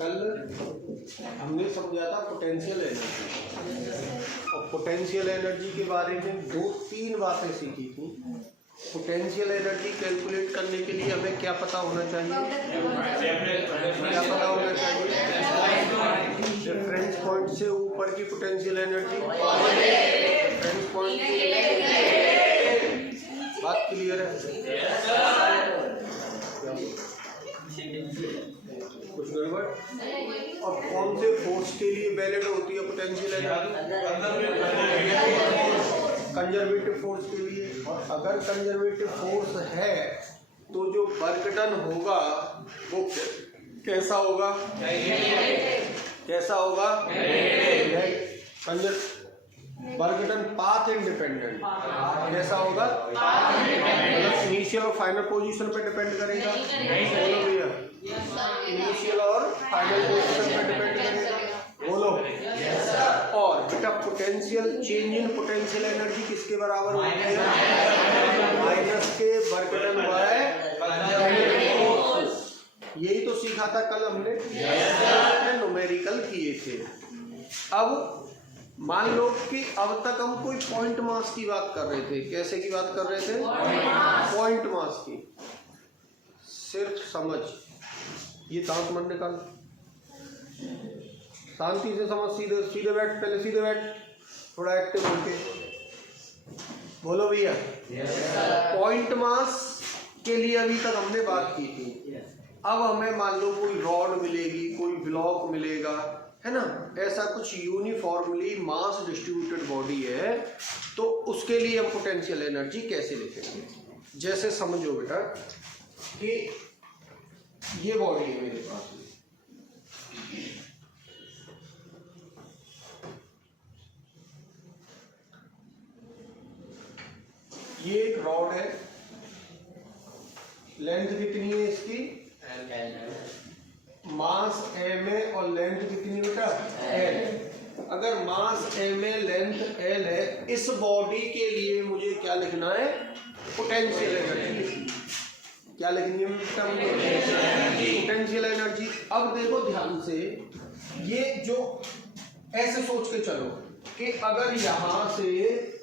कल हमने समझा था पोटेंशियल एनर्जी, और पोटेंशियल एनर्जी के बारे में 2-3 बातें सीखी थी। पोटेंशियल एनर्जी कैलकुलेट करने के लिए हमें क्या पता होना चाहिए? क्या पता होना चाहिए? रेफरेंस पॉइंट से ऊपर की पोटेंशियल एनर्जी, रेफरेंस पॉइंट की। बात क्लियर है? कुछ गड़बड़? और कौन से फोर्स के लिए वैलिड होती है पोटेंशियल एनर्जी? कंजर्वेटिव फोर्स के लिए। और अगर कंजर्वेटिव फोर्स है तो जो वर्क डन होगा वो कैसा होगा? कैसा होगा? Work done path independent. कैसा होगा? इनिशियल और फाइनल पोजीशन पे डिपेंड करेगा। बोलो भैया, इनिशियल और फाइनल पोजीशन पे डिपेंड करेगा। बोलो। और बेटा potential change in potential energy किसके बराबर होती है? माइनस के वर्क डन बाय। यही तो सीखा था कल हमने, न्यूमेरिकल किए थे। अब मान लो कि अब तक हम कोई पॉइंट मास की बात कर रहे थे। कैसे की बात कर रहे थे? पॉइंट मास की। सिर्फ समझ, ये दांत मन निकाल, शांति से समझ। सीधे सीधे बैठ, पहले सीधे बैठ, थोड़ा एक्टिव होके बोलो भैया। पॉइंट मास के लिए अभी तक हमने बात की थी। अब हमें मान लो कोई रॉड मिलेगी, कोई ब्लॉक मिलेगा, है ना, ऐसा कुछ यूनिफॉर्मली मास डिस्ट्रीब्यूटेड बॉडी है, तो उसके लिए हम पोटेंशियल एनर्जी कैसे लिखेंगे? जैसे समझो बेटा कि ये बॉडी है मेरे पास, ये एक रॉड है, लेंथ कितनी है इसकी? मास m है और लेंथ कितनी बेटा? l। अगर मास m है, लेंथ l है, इस बॉडी के लिए मुझे क्या लिखना है? Potential energy. क्या लिखनी है बेटा? Potential energy. अब देखो ध्यान से, ये जो ऐसे सोच के चलो कि अगर यहां से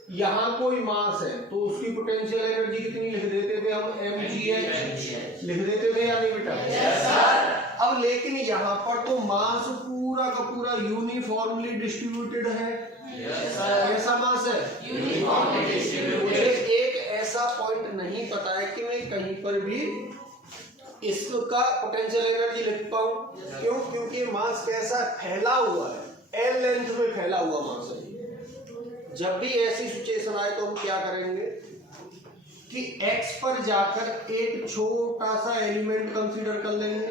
यहां कोई मास है तो उसकी पोटेंशियल एनर्जी कितनी लिख देते थे हम? mgh लिख देते थे या नहीं बेटा? अब लेकिन यहाँ पर तो मास पूरा का पूरा यूनिफॉर्मली डिस्ट्रीब्यूटेड है। कैसा मास है? Uniformly distributed. मुझे एक ऐसा पॉइंट नहीं पता है कि मैं कहीं पर भी इसका पोटेंशियल एनर्जी लिख पाऊं। क्यों? क्योंकि मास कैसा फैला हुआ है, एल लेंथ में फैला हुआ मास है। जब भी ऐसी सिचुएशन आए तो हम क्या करेंगे कि x पर जाकर एक छोटा सा एलिमेंट कंसीडर कर लेंगे।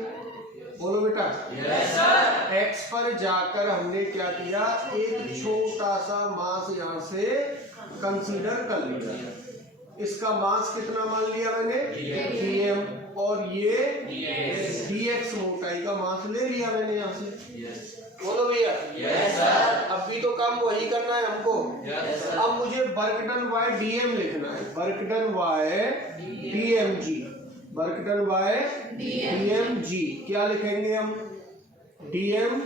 बोलो बेटा। Yes sir. x पर जाकर हमने क्या किया? एक छोटा सा मास यहां से कंसीडर कर लिया। इसका मास कितना मान लिया मैंने? dm। और ये dx मोटाई का मास ले लिया मैंने यहां से। बोलो भैया। Yes sir. अब भी तो काम वही करना है हमको। Yes sir. अब मुझे वर्क डन बाय dm लिखना है। Work done by dmg। Work done by dmg। क्या लिखेंगे हम? dmg।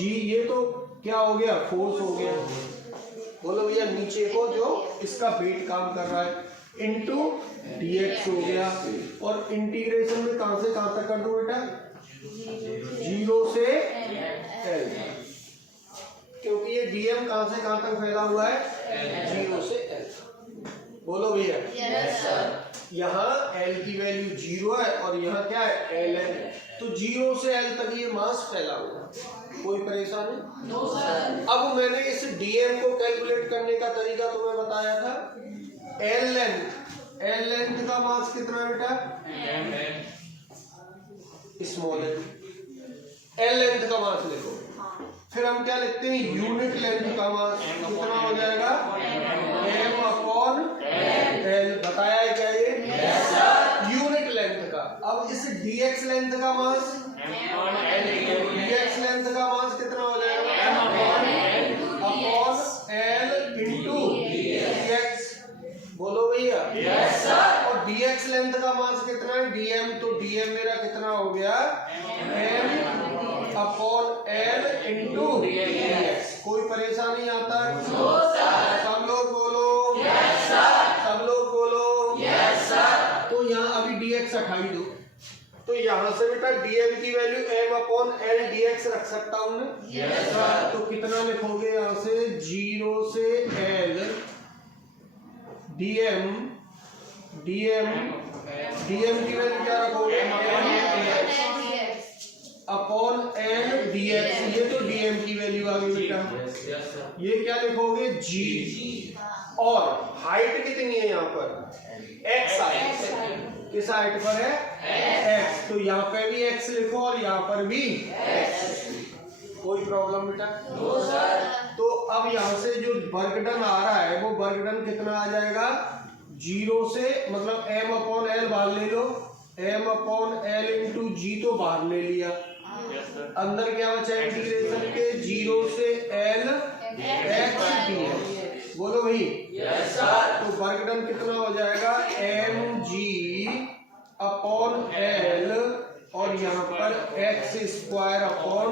ये तो क्या हो गया? फोर्स हो गया। बोलो भैया, नीचे को जो इसका वेट काम कर रहा है, इनटू dx हो गया। और इंटीग्रेशन में कहां से कहां तक कर दो बेटा? 0 से l। क्योंकि ये dm कहां से कहां तक फैला हुआ है? 0 से l। बोलो भैया। Yes sir. यहाँ l की वैल्यू 0 है और यहाँ क्या है? l है। तो 0 से l तक ये मास फैला हुआ है। कोई परेशानी? No sir. अब मैंने इस dm को कैलकुलेट करने का तरीका तुम्हें बताया था। l लेंथ का मास कितना है बेटा? स्मॉल l लेंथ का मास लिखो। फिर हम क्या लिखते हैं? यूनिट लेंथ का मास कितना हो जाएगा? m upon l। बताया है क्या ये? Yes sir. यूनिट लेंथ का। अब इस dx लेंथ का मास, dx लेंथ का मास कितना हो जाएगा? m upon l into dx। बोलो भैया। Yes sir. और dx लेंथ का मास कितना है dm, तो dm मेरा कितना हो गया m upon l into dx। कोई परेशानी आता है? सब लोग बोलो यस सर, सब लोग बोलो यस सर। तो यहाँ अभी dx हटाई दो, तो यहाँ से बेटा dm की value m upon l dx रख सकता हूँ मैं? Yes sir. तो कितना लिखोगे यहाँ से 0 से l dm की वैल्यू क्या रखोगे अपॉन l dx। ये तो dm की वैल्यू आ गई बेटा, ये क्या लिखोगे g। और हाइट कितनी है यहाँ पर x हाइट, किस हाइट पर है x, तो यहाँ पे भी x लिखो और यहाँ पर भी x। कोई प्रॉब्लम बेटा? No sir. तो अब यहाँ से जो वर्क डन आ रहा है वो वर्क डन कितना आ जाएगा 0 से, मतलब m अपॉन l बाहर ले लो, m अपॉन l इंटू जी तो बाहर ले लिया, अंदर क्या बचा इंटीग्रेशन के 0 से l x dx। बोलो भाई यस सर। तो वर्क डन कितना हो जाएगा mg अपॉन l और यहाँ पर x स्क्वायर अपॉन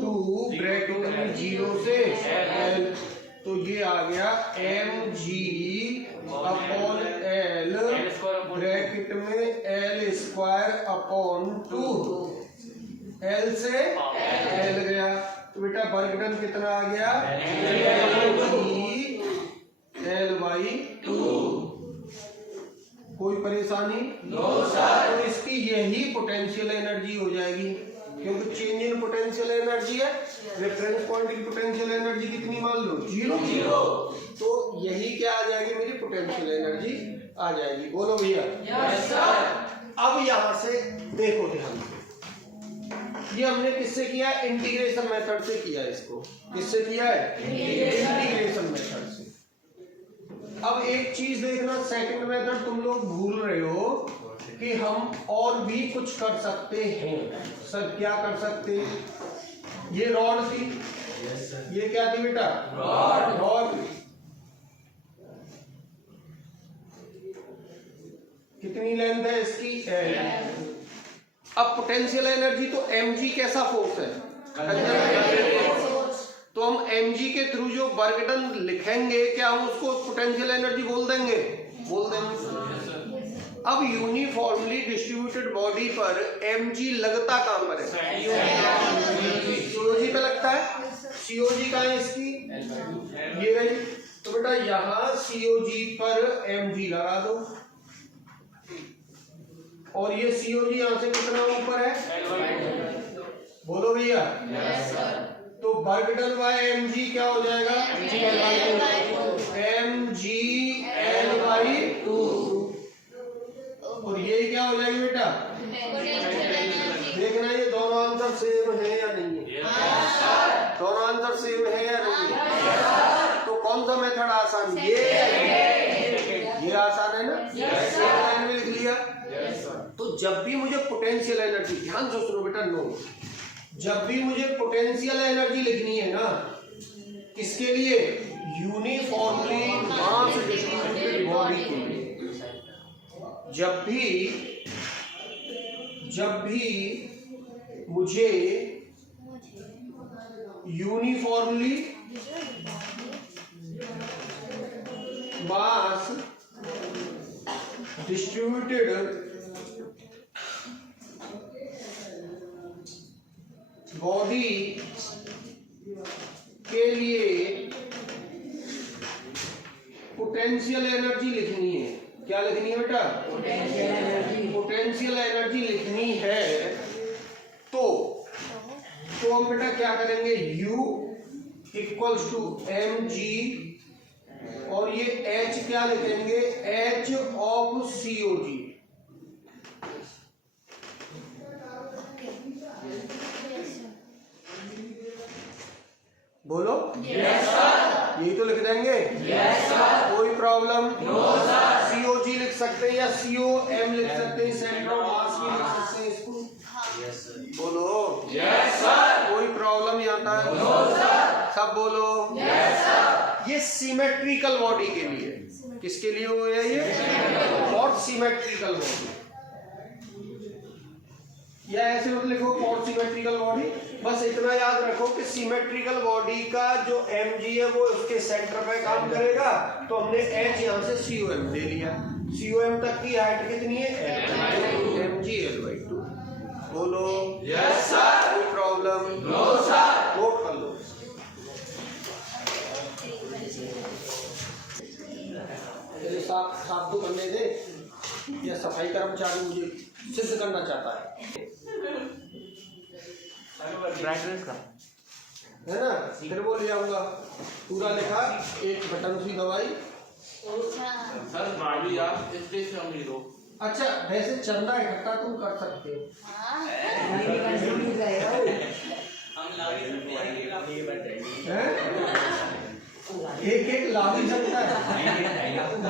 2 ब्रैकेट में 0 से l, तो ये आ गया mg अपॉन l ब्रैकेट में l स्क्वायर अपॉन 2, l से l गया, तो बेटा वर्क डन कितना आ गया l बाई 2। कोई परेशानी? No sir. तो इसकी यही पोटेंशियल एनर्जी हो जाएगी, क्योंकि चेंज इन पोटेंशियल एनर्जी है, रेफरेंस पॉइंट की पोटेंशियल एनर्जी कितनी मान लो 0, तो यही क्या आ जाएगी मेरी पोटेंशियल एनर्जी आ जाएगी। बोलो भैया यस सर। अब यहाँ से देखो ध्यान से, ये हमने किससे किया? इंटीग्रेशन मेथड से किया। इसको किससे किया है? इंटीग्रेशन मेथड से। अब एक चीज देखना, सेकंड मेथड तुम लोग भूल रहे हो कि हम और भी कुछ कर सकते हैं। सर क्या कर सकते हैं? ये रॉड थी, ये क्या थी बेटा? रॉड। कितनी लेंथ है इसकी? L। अब पोटेंशियल एनर्जी तो mg कैसा फोर्स है? तो हम mg के थ्रू जो वर्क डन लिखेंगे क्या हम उसको पोटेंशियल एनर्जी बोल देंगे? बोल देंगे। अब यूनिफॉर्मली डिस्ट्रीब्यूटेड बॉडी पर mg लगता कहां पर है? COG पे लगता है। COG कहां है इसकी? ये रही। तो बेटा यहाँ COG पर mg लगा दो, और ये COG यहाँ से कितना ऊपर है? बोलो भैया यस सर। तो वर्क डन बाय mg क्या हो जाएगा? mg l बाई 2, और ये क्या हो जाएगी बेटा? देखना ये दोनों आंसर सेम है या नहीं है? दोनों आंसर सेम है या नहीं है? तो कौन सा मेथड आसान? ये आसान है ना? लाइन में लिख लिया। तो जब भी मुझे पोटेंशियल एनर्जी, ध्यान से सुनो बेटा, नो, जब भी मुझे पोटेंशियल एनर्जी लिखनी है ना, किसके लिए? यूनिफॉर्मली मास डिस्ट्रीब्यूटेड बॉडी के लिए। जब भी मुझे यूनिफॉर्मली मास डिस्ट्रीब्यूटेड बॉडी के लिए पोटेंशियल एनर्जी लिखनी है। क्या लिखनी है बेटा? पोटेंशियल एनर्जी लिखनी है, तो हम बेटा क्या करेंगे? U इक्वल्स टू mg, और ये H क्या लिखेंगे? H of COG। बोलो यस सर। यही तो लिख देंगे यस सर। कोई प्रॉब्लम? No sir. COG लिख सकते हैं या COM लिख सकते हैं, सेंटर ऑफ मास भी लिख सकते हैं इसको। Yes sir. बोलो यस सर। कोई प्रॉब्लम यहाँ तक? No sir. सब बोलो यस सर। ये सिमेट्रिकल बॉडी के लिए, किसके लिए हो गया ये? और सिमेट्रिकल बॉडी, या ऐसे मत लिखो और सिमेट्रिकल बॉडी, बस इतना याद रखो कि सिमेट्रिकल बॉडी का जो mg है वो उसके सेंटर पे काम करेगा। तो हमने h यहाँ से COM ले लिया, COM तक की हाइट कितनी है? mg L/2। बोलो यस सर। कोई प्रॉब्लम? No sir. नोट कर लो। चलिए साफ तो करने दे, या सफाई कर्मचारी मुझे सिद्ध करना चाहता है है ना? फिर वो ले आऊंगा पूरा लिखा, एक बटन सी दवाई। सर मालूम यार स्टेज से हम ले लो। अच्छा वैसे चंदा इकट्ठा तुम कर सकते हो, एक एक लाभ ही सकता है।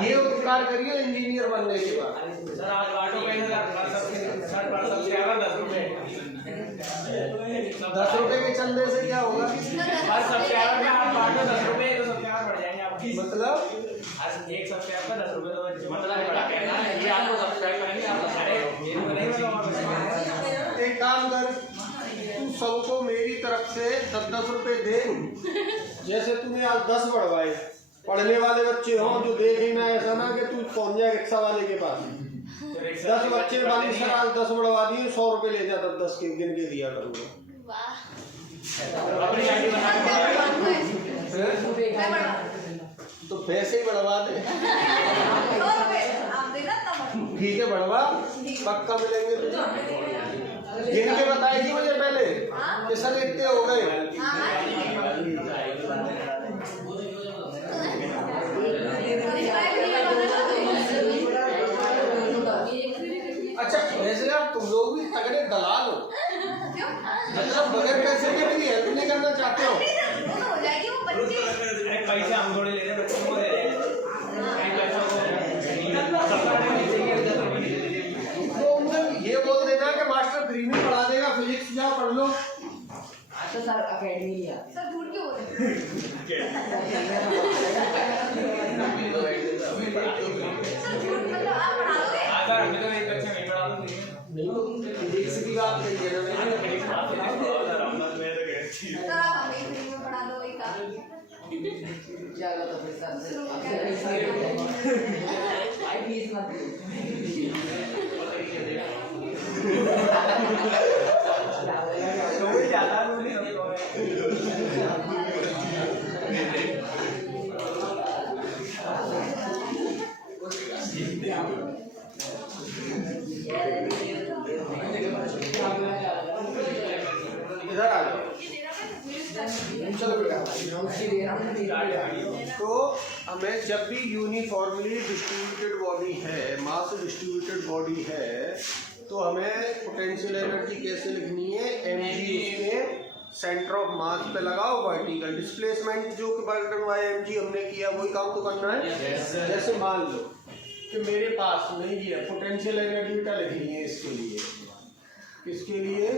ये उपकार करिए इंजीनियर बनने के बाद। सर आज ऑटो पे $10 10 रुपए के चंदे से क्या होगा? हर सब्सक्राइबर में आप बांटो 10 रुपए, तो सब्सक्राइबर बढ़ जाएंगे आपकी। मतलब हर एक सब्सक्राइबर का 10 रुपए, तो मतलब कहना है ये आपको सब्सक्राइब करेंगे आप। अरे ये तो नहीं बताऊंगा। एक काम कर, तू सबको मेरी तरफ से 10-10 रुपए दे। जैसे तूने आज 10 बढ़वाए, पढ़ने वाले बच्चे हो जो देख ही ना, ऐसा ना कि तू पहुंच जाए रिक्शा वाले के पास। 10 बच्चे वाली सर आज 10 बढ़वा दिए, 100 रुपए ले जाता, 10 के गिन के दिया करूँगा। तो पैसे ही बढ़वा दे। ठीक है बढ़वा, पक्का मिलेंगे तुझे। गिन के बताएगी मुझे पहले कि सर इतने हो गए। अच्छा वैसे यार तुम लोग भी तगड़े दलाल हो, मतलब बगैर पैसे के भी हेल्प नहीं करना चाहते हो। पैसे हम थोड़े ले रहे हैं, बच्चों को दे रहे हैं। तो उनसे ये बोल देना कि मास्टर फ्री में पढ़ा देगा, फिजिक्स जाओ पढ़ लो। तो सर अकेडमी लिया सर झूठ क्यों बोल रहे सर? झूठ मतलब आप पढ़ा दोगे? सर हमें तो एक बच्चा नहीं पढ़ा दो। नहीं तो फिजिक्स की बात नहीं है ना, सर आप हमें फ्री में पढ़ा दो एक आप। चलो तो फिर सर आई फीस मत कोई ज्यादा नहीं इधर आ जाओ। चलो बेटा, तो हमें जब भी यूनिफॉर्मली डिस्ट्रीब्यूटेड बॉडी है, मास डिस्ट्रीब्यूटेड बॉडी है, तो हमें पोटेंशियल एनर्जी कैसे लिखनी है? mg उसके सेंटर ऑफ मास पे लगाओ, वर्टिकल डिस्प्लेसमेंट जो कि बर्टन बाय mg हमने किया वही काम तो करना है। जैसे मान लो कि मेरे पास नहीं है, पोटेंशियल एनर्जी क्या लिखनी है इसके लिए? किसके लिए?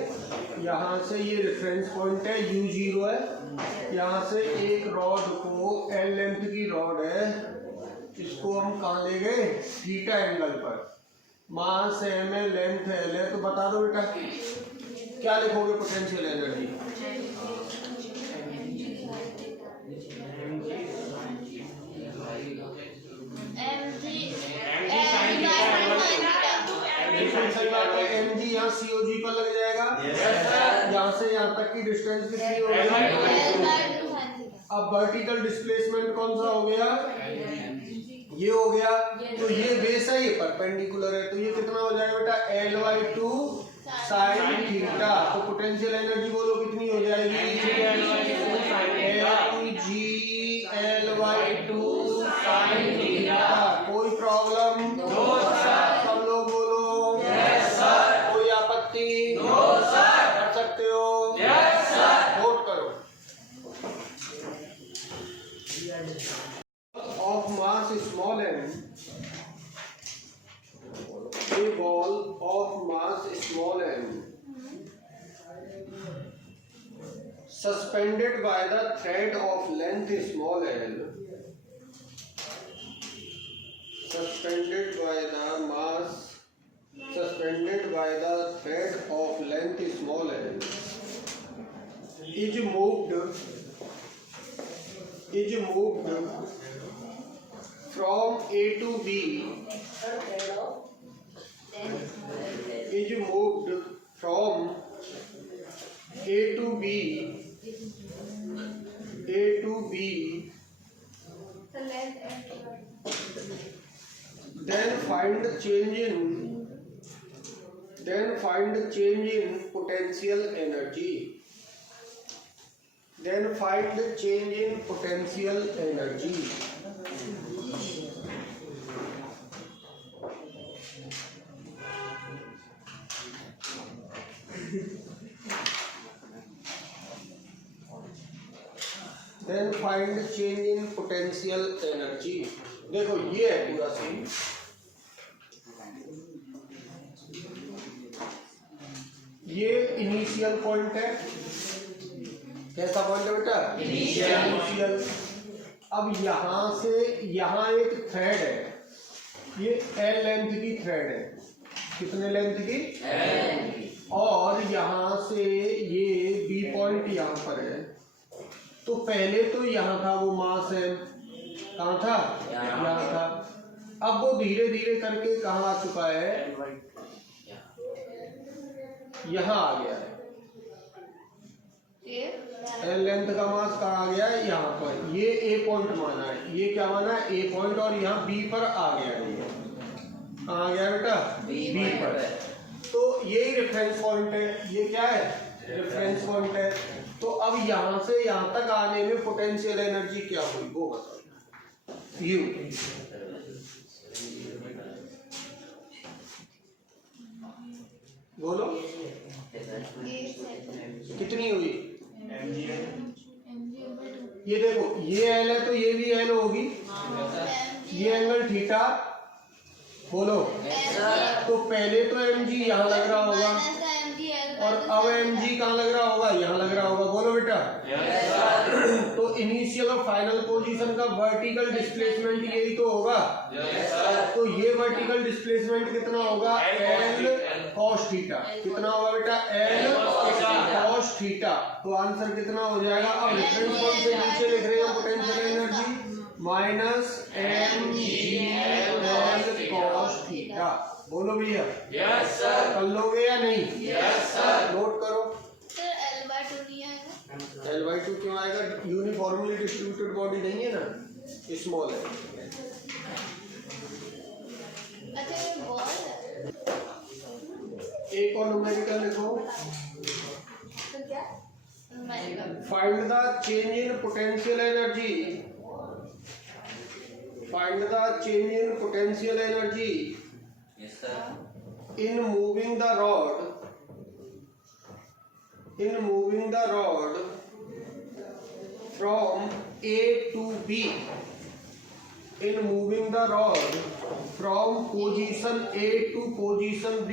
यहाँ से ये रेफरेंस पॉइंट है, u0 है, यहाँ से एक रॉड को L लेंथ की रॉड है, इसको हम कहाँ ले गए? थीटा एंगल पर। मास m है, लेंथ L है, तो बता दो बेटा क्या लिखोगे पोटेंशियल एनर्जी? mg यहाँ COG पर लग जाएगा। यहाँ से यहाँ तक की डिस्टेंस कितनी होगी? अब वर्टिकल डिस्प्लेसमेंट कौन सा हो गया? ये हो गया। तो ये बेस है, ये परपेंडिकुलर है, तो ये कितना हो जाएगा बेटा? L/2 sine theta. तो पोटेंशियल एनर्जी बोलो कितनी हो जाएगी? L/2 sine theta. कोई प्रॉब्लम? सब लोग बोलो यस सर। कोई आपत्ति? No sir. कर सकते हो? Yes sir. वोट करो। Of mass small m, a ball of mass small m suspended by the thread of length small l suspended by the thread of length small l is moved from A to B The length and then find the change in potential energy. देखो ये है पूरा scene. ये initial point है। कैसा point है बेटा? Initial. अब यहां से यहां एक थ्रेड है, ये एल लेंथ की थ्रेड है। कितने लेंथ की? और यहां से ये बी पॉइंट यहां पर है। तो पहले तो यहाँ था वो मास है, कहाँ था? यहाँ था। अब वो धीरे धीरे करके कहाँ आ चुका है? यहाँ आ गया है। एल लेंथ का मास कहाँ आ गया है? यहाँ पर। ये ए पॉइंट माना है, ये क्या माना है? ए पॉइंट। और यहाँ बी पर आ गया है। कहाँ आ गया बेटा? बी पर। तो यही रेफरेंस पॉइंट है। ये क्या है? रेफरेंस पॉइंट है। तो अब यहां से यहां तक आने में पोटेंशियल एनर्जी क्या हुई वो बताओ। यू बोलो कितनी हुई? ये देखो ये एल है तो ये भी एल होगी। ये एंगल थीटा बोलो। तो पहले तो एम जी यहाँ लग रहा होगा और अब एम जी कहाँ लग रहा होगा? यहाँ लग रहा होगा। बोलो बेटा। तो इनिशियल और फाइनल पोजीशन का वर्टिकल डिस्प्लेसमेंट यही तो होगा। तो ये वर्टिकल डिस्प्लेसमेंट कितना होगा? L cos theta. कितना होगा बेटा? L cos theta. तो आंसर कितना हो जाएगा? अब रेफरेंस पॉइंट से नीचे लिख रहे हैं potential energy minus m g l cos theta. बोलो भैया। Yes sir. कर लोगे या नहीं? Yes sir. नोट करो। सर L/2 नहीं आएगा? L/2 क्यों आएगा? यूनिफॉर्मली डिस्ट्रीब्यूटेड बॉडी नहीं है ना, स्मॉल है। अच्छा ये बॉल है। एक और न्यूमेरिकल लिखो। तो क्या? Find the change in potential energy. Find the change in potential energy in moving the rod from A to B. In moving the rod from position A to position B.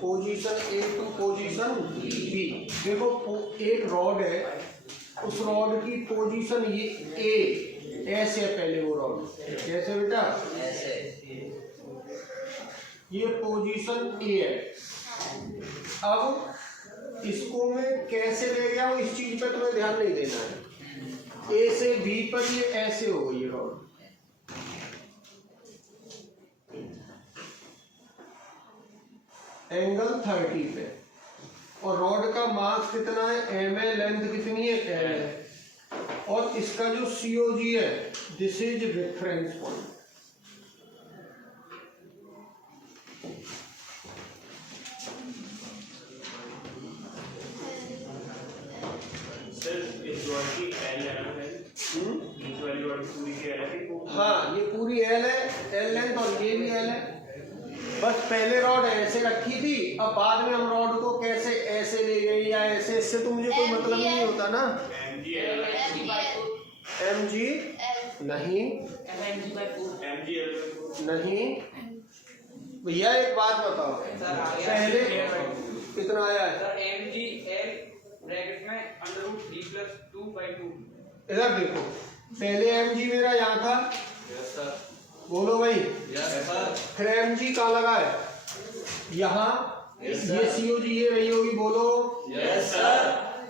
Position A to position B. देखो एक rod है, उस rod की position ये ए ऐसे है। पहले वो रॉड कैसे बेटा? ऐसे। ये पोजीशन ए है। अब इसको मैं कैसे ले गया हूं इस चीज पे तुम्हें ध्यान नहीं देना है। ए से बी पर ये ऐसे हो गई रॉड। एंगल 30 पे। और रॉड का मास कितना है? एम है। लेंथ कितनी है? एल है। और इसका जो COG है, दिस इज रेफरेंस पॉइंट। हाँ ये पूरी एल है, एल लेंथ, और ये भी एल है। बस पहले रॉड ऐसे रखी थी, अब बाद में हम रॉड को कैसे ऐसे ले गए या ऐसे, इससे तो मुझे कोई मतलब नहीं होता ना। एम जी नहीं, नहीं भैया एक बात बताओ। कितना आया है? सर mg l ब्रैकेट में √3+2/2। इधर देखो, पहले mg मेरा यहाँ था, यस सर। बोलो भाई, यस सर। फिर mg कहाँ लगा है? यहाँ, ये COG ये रही होगी, बोलो यस सर।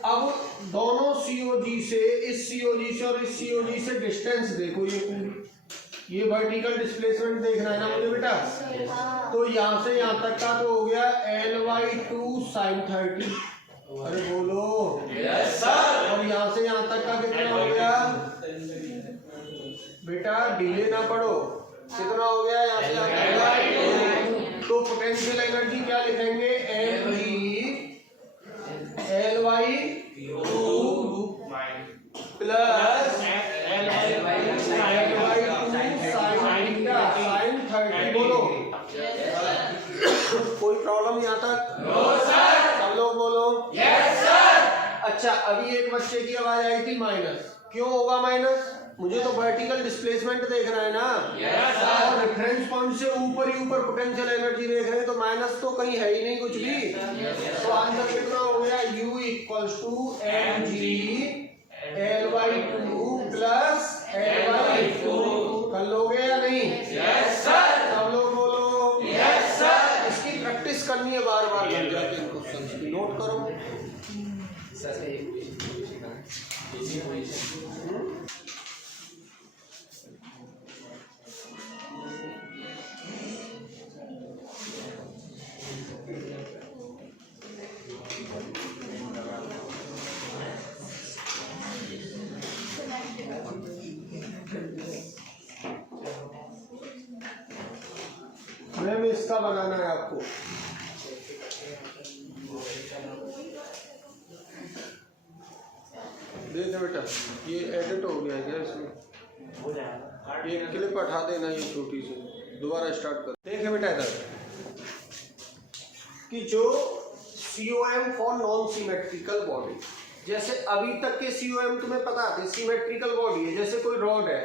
अब दोनों COG से, इस COG से और इस COG से डिस्टेंस देखो, ये पूरी, ये वर्टिकल डिस्प्लेसमेंट देखना है ना मुझे बेटा। हाँ। तो यहाँ से यहाँ तक का तो हो गया L/2 sin 30। अरे बोलो यस सर। और यहाँ से यहाँ तक का कितना हो गया बेटा? डिले ना पड़ो, कितना हो गया यहाँ से यहाँ तक का? तो पोटेंशियल एनर्जी क्या लिखेंगे? mg L/2 plus sin 30। बोलो कोई प्रॉब्लम यहाँ तक? सब लोग बोलो यस सर। अच्छा, अभी एक बच्चे की आवाज आई थी माइनस, क्यों होगा माइनस? मुझे तो वर्टिकल डिस्प्लेसमेंट देखना है ना। Yes sir. और रेफरेंस पॉइंट से ऊपर ही ऊपर पोटेंशियल एनर्जी देख रहे हैं, तो माइनस तो कहीं है ही नहीं कुछ भी। तो आंसर कितना हो गया? U = mg L/2 plus L/2। कर लोगे या नहीं? Yes sir. सब लोग बोलो यस सर। इसकी प्रैक्टिस करनी है, बार बार कर जाके क्वेश्चंस की नोट करो। सर ये पोजीशन का इजी पोजीशन। मैम इसका बनाना है आपको। देख बेटा, ये एडिट हो गया है क्या इसमें? हो जाएगा। ये क्लिप हटा देना, ये छोटी सी, दोबारा स्टार्ट कर। देखे बेटा इधर कि जो COM for non symmetrical body, जैसे अभी तक के COM तुम्हें पता है सिमेट्रिकल बॉडी है। जैसे कोई रॉड है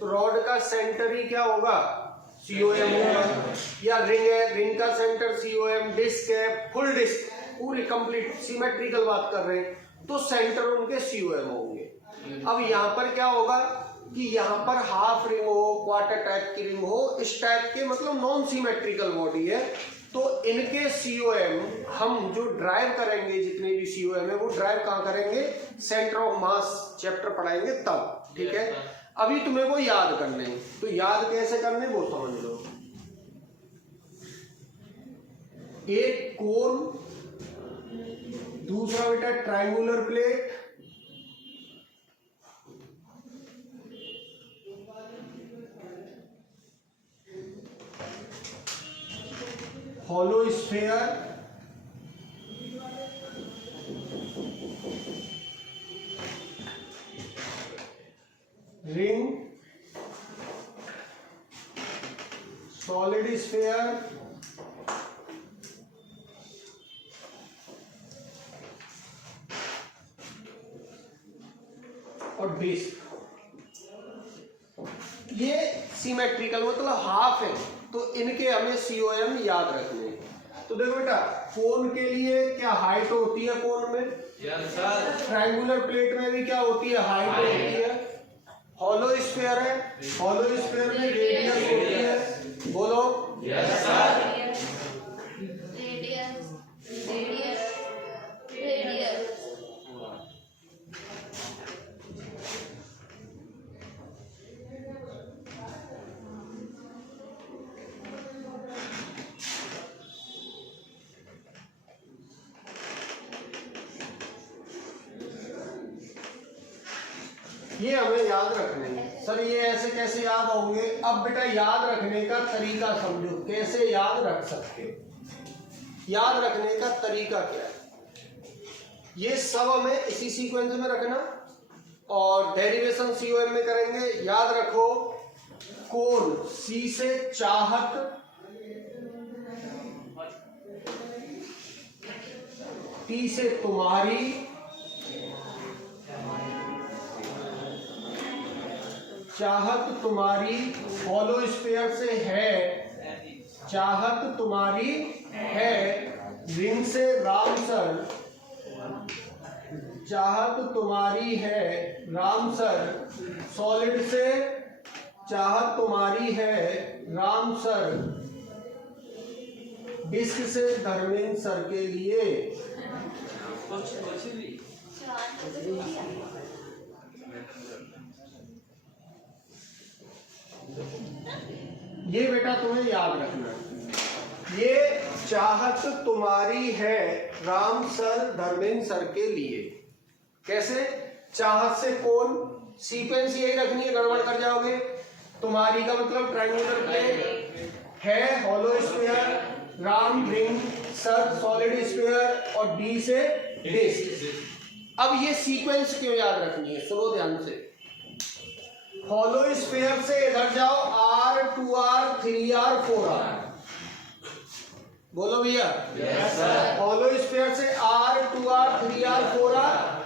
तो रॉड का सेंटर ही क्या होगा? COM होगा। या रिंग है, रिंग का सेंटर COM। डिस्क है, फुल डिस्क पूरी कंप्लीट सिमेट्रिकल बात कर रहे हैं, तो सेंटर उनके COM होंगे। अब यहाँ पर क्या होगा कि यहाँ पर हाफ रिंग हो, क्वार्टर टाइप की रिंग हो, इस टाइप के मतलब नॉन सिमेट्रिकल बॉडी है, तो इनके COM हम जो ड्राइव करेंगे, जितने भी COM है वो ड्राइव कहाँ करेंगे? सेंटर ऑफ मास चैप्टर पढ़ाएंगे तब, ठीक है। अभी तुम्हें वो याद करने हैं, तो याद कैसे करने वो समझ लो। एक कोन, दूसरा बेटा triangular plate, hollow sphere, ring, solid sphere, और डिस्क। ये सिमेट्रिकल मतलब हाफ है, तो इनके हमें COM याद रखने हैं। तो देखो बेटा, कोन के लिए क्या हाइट होती है? कोन में यस सर। ट्रायंगुलर प्लेट में भी क्या होती है? हाइट होती है। हॉलो स्फीयर है, हॉलो स्फीयर में रेडियस होती है। बोलो yes sir. Radius, radius, radius. ये हमें याद रखने हैं। सर ये ऐसे कैसे याद होंगे? अब बेटा याद रखने का तरीका समझो, कैसे याद रख सकते हो। याद रखने का तरीका क्या है? ये सब हमें इसी सीक्वेंस में रखना और डेरिवेशन COM में करेंगे। याद रखो, कोण C से चाहत, T से तुम्हारी, चाहत तुम्हारी, हॉलो स्फीयर से है, चाहत तुम्हारी है, रिंग से राम सर चाहत तुम्हारी है राम सर, सॉलिड से चाहत तुम्हारी है राम सर, डिस्क से धर्मेंद्र सर के लिए। ये बेटा तुम्हें याद रखना, ये चाहत तुम्हारी है राम सर धर्मेंद्र सर के लिए। कैसे? चाहत से कौन, सीक्वेंस यही रखनी है, गड़बड़ कर जाओगे। तुम्हारी का मतलब ट्रायंगुलर प्लेन है, hollow sphere, Ram ring, sir solid sphere और डी से डिस्क। अब ये सीक्वेंस क्यों याद रखनी है, सुनो ध्यान से। हॉलो स्फीयर से इधर जाओ, R 2R 3R 4R, बोलो भैया। हॉलो स्फीयर से R 2R 3R 4R,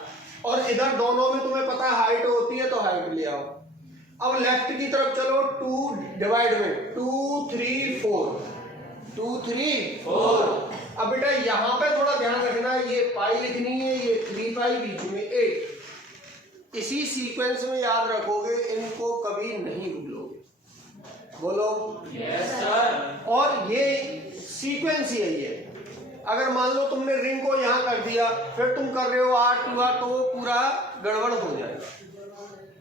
और इधर दोनों में तुम्हें पता है हाइट होती है तो हाइट ले आओ। अब लेफ्ट की तरफ चलो, 2 डिवाइड में 2 3 4, 2 3 4। अब बेटा यहां पे थोड़ा ध्यान रखना, ये पाई लिखनी है, ये 3 पाई, बीच में 8। इसी सीक्वेंस में याद रखोगे, इनको कभी नहीं भूलोगे, बोलो। Yes sir. और ये सीक्वेंस यही है। अगर मान लो तुमने रिंग को यहां कर दिया, फिर तुम कर रहे हो R 2R, तो वो पूरा गड़बड़ हो जाएगा।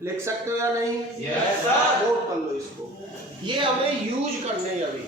लिख सकते हो या नहीं? Yes sir. नोट कर लो इसको, ये हमें यूज करने हैं अभी।